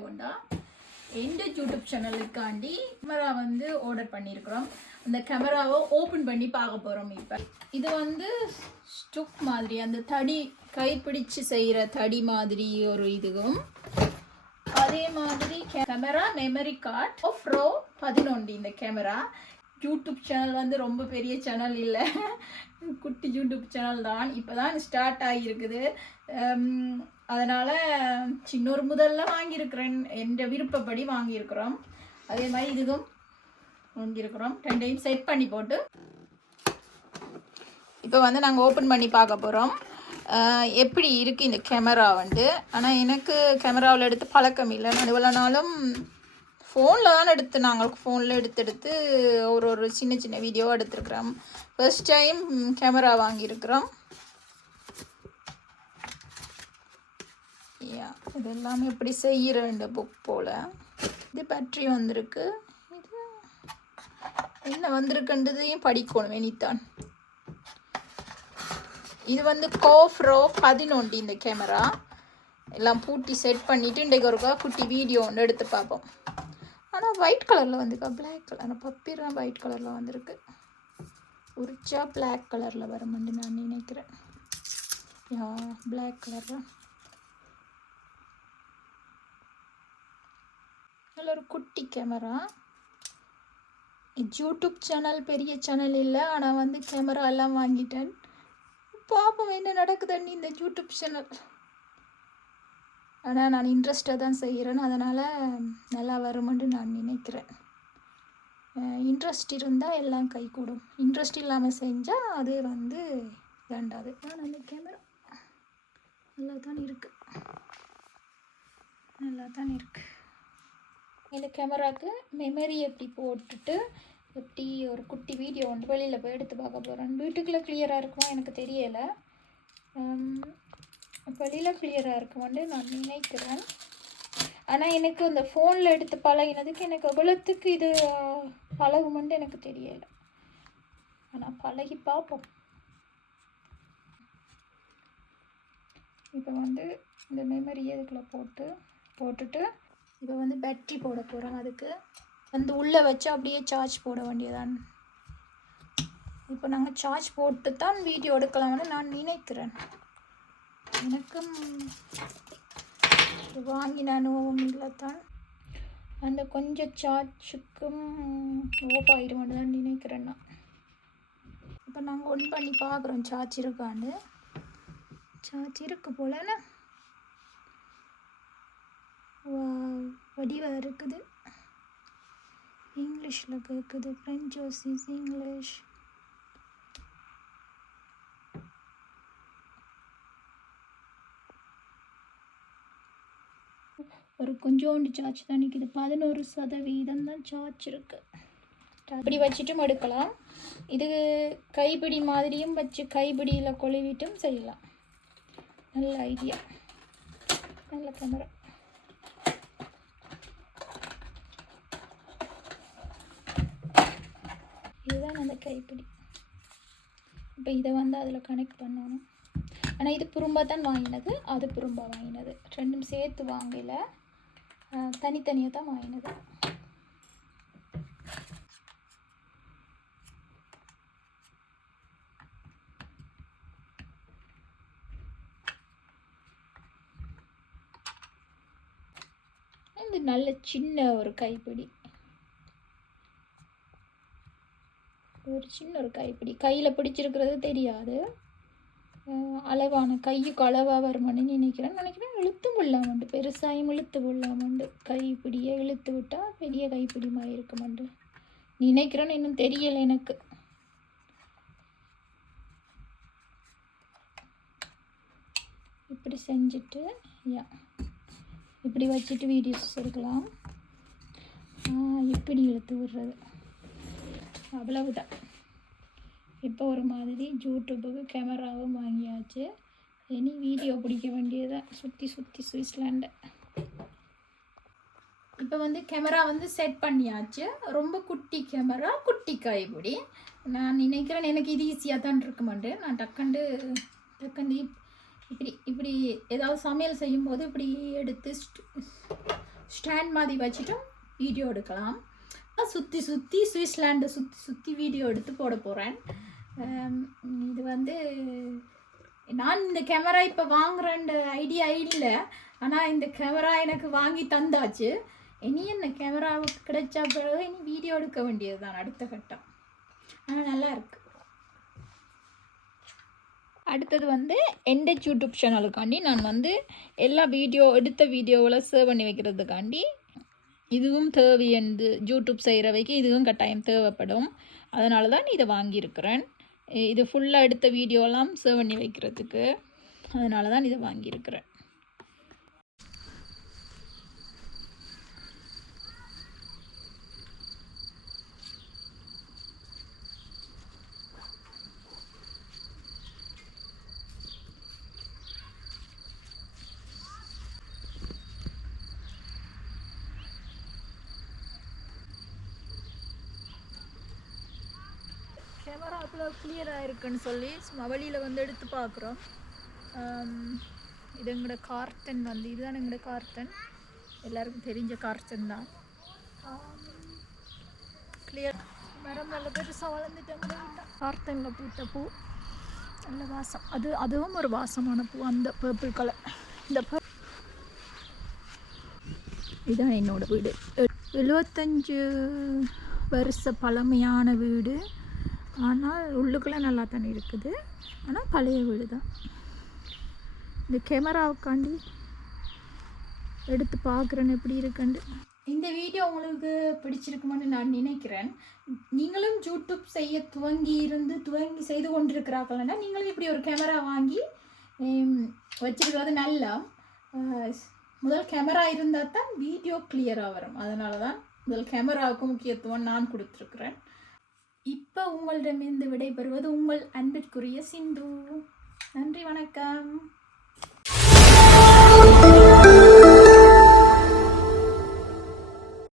வீடியோண்டா இந்த YouTube சேனலுக்காண்டி camera வந்து order பண்ணியிருக்கிறோம். அந்த கேமராவை ஓப்பன் பண்ணி பார்க்க போகிறோம். இப்போ இது வந்து ஸ்டுக் மாதிரி அந்த தடி கைப்பிடிச்சு செய்கிற தடி மாதிரி ஒரு இதுவும், அதே மாதிரி கேமரா மெமரி கார்டு ப்ரோ 11. இந்த கேமரா யூடியூப் சேனல் வந்து ரொம்ப பெரிய சேனல் இல்லை, குட்டி யூடியூப் சேனல் தான். இப்போ தான் ஸ்டார்ட் ஆகியிருக்குது. அதனால் சின்னொரு முதல்ல வாங்கியிருக்கிறேன், என்ற விருப்பப்படி வாங்கியிருக்கிறோம். அதே மாதிரி இதுவும் வாங்கியிருக்கிறோம். ரெண்டையும் செட் பண்ணி போட்டு இப்போ வந்து நாங்கள் ஓப்பன் பண்ணி பார்க்க போகிறோம் எப்படி இருக்குது இந்த கேமரா வந்து. ஆனால் எனக்கு கேமராவில் எடுத்து பழக்கம் இல்லை. நான் இவ்வளோ நாளும் ஃபோனில் தான் எடுத்து, நாங்கள் ஃபோனில் எடுத்து ஒரு சின்ன சின்ன வீடியோ எடுத்துருக்குறோம். ஃபர்ஸ்ட் டைம் கேமரா வாங்கியிருக்கிறோம். இது எல்லாமே எப்படி செய்கிற இந்த புக் போல். இது பேட்ரி வந்திருக்கு. இது என்ன வந்திருக்குன்றதையும் படிக்கணும் இனித்தான். இது வந்து கோப்ரோ 11 இந்த கேமரா. எல்லாம் பூட்டி செட் பண்ணிவிட்டு இன்றைக்கு ஒருக்கா குட்டி வீடியோ ஒன்று எடுத்து பார்ப்போம். ஆனால் ஒயிட் கலரில் வந்துக்கா, பிளாக் கலர் பப்பிரம் ஒயிட் கலரில் வந்திருக்கு. உரிச்சா பிளாக் கலரில் வருமென்று நான் நினைக்கிறேன். பிளாக் கலரில் நல்ல ஒரு குட்டி கேமரா. யூடியூப் சேனல் பெரிய சேனல் இல்லை, ஆனால் வந்து கேமரா எல்லாம் வாங்கிட்டேன். பார்ப்போம் என்ன நடக்குதுன்னு இந்த யூடியூப் சேனல். ஆனால் நான் இன்ட்ரெஸ்டாக தான் செய்கிறேன், அதனால் நல்லா வருமென்று நான் நினைக்கிறேன். இன்ட்ரெஸ்ட் இருந்தால் எல்லாம் கை கூடும், இன்ட்ரெஸ்ட் இல்லாமல் செஞ்சால் அது வந்து வேண்டாது. ஆனால் அந்த கேமரா நல்லா தான் இருக்குது, நல்லா தான் இருக்குது. இந்த கேமராவுக்கு மெமரி எப்படி போட்டுட்டு எப்படி ஒரு குட்டி வீடியோ ஒன்று வெளியில் போய் எடுத்து பார்க்க போகிறேன். வீட்டுக்குள்ளே கிளியராக இருக்கும் எனக்கு தெரியலை, வெளியில் கிளியராக இருக்குமென்று நான் நினைக்கிறேன். ஆனால் எனக்கு இந்த ஃபோனில் எடுத்து பழகினதுக்கு எனக்கு எவ்வளோத்துக்கு இது பழகுமென்று எனக்கு தெரியலை. ஆனால் பழகி பார்ப்போம். இப்போ வந்து இந்த மெமரியை இதுக்குள்ளே போட்டுட்டு இப்போ வந்து பேட்ரி போட போகிறோம். அதுக்கு வந்து உள்ளே வச்சு அப்படியே சார்ஜ் போட வேண்டியதான். இப்போ நாங்கள் சார்ஜ் போட்டு தான் வீடியோ எடுக்கலாம்னு நான் நினைக்கிறேன். எனக்கும் வாங்கின அனுபவம் இல்லை தான். அந்த கொஞ்சம் சார்ஜுக்கும் ஓஃப் ஆகிடுவோன்னு தான் நினைக்கிறேன் நான். இப்போ நாங்கள் ஒன் பண்ணி பார்க்குறோம் சார்ஜ் இருக்கான்னு. சார்ஜ் இருக்கு போலண்ணா, வடிவாக இருக்குது. இங்கிலீஷில் கேட்குது, ஃப்ரெஞ்ச் ஓசிஸ் இங்கிலீஷ். ஒரு கொஞ்சோண்டு சார்ஜ் தான் நிற்கிது, 11% தான் சார்ஜ் இருக்குது. அப்படி வச்சுட்டும் எடுக்கலாம். இது கைப்பிடி மாதிரியும் வச்சு கைப்பிடியில் கொழுவிட்டும் செய்யலாம். நல்ல ஐடியா, நல்ல கேமரா. இதுதான் அந்த கைப்பிடி. இப்போ இதை வந்து அதில் கனெக்ட் பண்ணணும். ஆனால் இது புரும்பா தான் வாங்கினது, அது புரும்பா வாங்கினது, ரெண்டும் சேர்த்து வாங்கல, தனித்தனியாக தான் வாங்கினது. இது நல்ல சின்ன ஒரு கைப்பிடி, ஒரு சின்ன ஒரு கைப்பிடி. கையில் பிடிச்சிருக்கிறது தெரியாது, அளவான கையுக்கு அளவாக வருமானு நினைக்கிறேன். இழுத்து விடலாமண்டு, பெருசாயும் இழுத்து விடலாமண்டு. கைப்பிடியை இழுத்து விட்டால் பெரிய கைப்பிடி மாதிரி இருக்குமண்டு நினைக்கிறேன்னு, இன்னும் தெரியலை எனக்கு. இப்படி செஞ்சுட்டு இப்படி வச்சுட்டு வீடியோஸ் எடுக்கலாம். இப்படி இழுத்து விடுறது, அவ்வளவுதான். இப்போ ஒரு மாதிரி யூடியூப்புக்கு கேமராவும் வாங்கியாச்சு. இனி வீடியோ பிடிக்க வேண்டியதான் சுற்றி சுவிட்சர்லாண்டை. இப்போ வந்து கேமரா வந்து செட் பண்ணியாச்சு. ரொம்ப குட்டி கேமரா, குட்டி கைப்பிடி. நான் நினைக்கிறேன் எனக்கு இது ஈஸியாக தான் இருக்குமாண்டு. நான் டக்குண்டு இப்படி ஏதாவது சமையல் செய்யும்போது இப்படி எடுத்து ஸ்டாண்ட் மாதிரி வச்சுட்டும் வீடியோ எடுக்கலாம். சுற்றி சுற்றி சுவிட்சர்லாண்டை சுற்றி சுற்றி வீடியோ எடுத்து போட போகிறேன். இது வந்து நான் இந்த கேமரா இப்போ வாங்குறேன்ற ஐடியா இல்லை. ஆனால் இந்த கேமரா எனக்கு வாங்கி தந்தாச்சு. இனி இந்த கேமராவுக்கு கிடைச்சா பிறகு இனி வீடியோ எடுக்க வேண்டியது தான் அடுத்த கட்டம். ஆனால் நல்லா இருக்கு. அடுத்தது வந்து எந்த யூடியூப் சேனலுக்காண்டி நான் வந்து எல்லா எடுத்த வீடியோவில் சேவ் பண்ணி வைக்கிறதுக்காண்டி இதுவும் தேவையண்டு யூடியூப் செய்கிறவைக்கு இதுவும் கட்டாயம் தேவைப்படும். அதனால தான் இதை வாங்கியிருக்கிறேன். இது ஃபுல்லாக எடுத்த வீடியோலாம் சேவ் பண்ணி வைக்கிறதுக்கு. அதனால தான் இதை வாங்கியிருக்கிறேன். கேமரா அவ்வளோ கிளியராக இருக்குன்னு சொல்லி சும்மா வழியில் வந்து எடுத்து பார்க்குறோம். இது எங்களோட கார்டன் வந்து இதுதான் எங்களோட கார்டன். எல்லாருக்கும் தெரிஞ்ச கார்டன் தான். கிளியர் மரம் நல்ல பெருசாக வளர்ந்துட்டு கார்டனில் பூத்த பூ நல்ல வாசம். அதுவும் ஒரு வாசமான பூ. அந்த பர்பிள் கலர். இதுதான் என்னோட வீடு. 75 வருஷ பழமையான வீடு. ஆனால் உள்ளுக்குள்ளே நல்லா தானே இருக்குது. ஆனால் பழைய வீடு தான். இந்த கேமராவுக்காண்டி எடுத்து பார்க்குறேன்னு எப்படி இருக்குண்டு. இந்த வீடியோ உங்களுக்கு பிடிச்சிருக்குமான்னு நான் நினைக்கிறேன். நீங்களும் யூடியூப் செய்ய துவங்கி செய்து கொண்டிருக்கிறார்கள்னா நீங்களும் இப்படி ஒரு கேமரா வாங்கி வச்சிருக்கிறது நல்லா. முதல் கேமரா இருந்தால் தான் வீடியோ கிளியராக வரும். அதனால தான் முதல் கேமராவுக்கு முக்கியத்துவம் நான் கொடுத்துருக்குறேன். இப்போ உங்களிடமிருந்து விடைபெறுவது உங்கள் அன்பிற்குரிய சிந்து. நன்றி, வணக்கம்.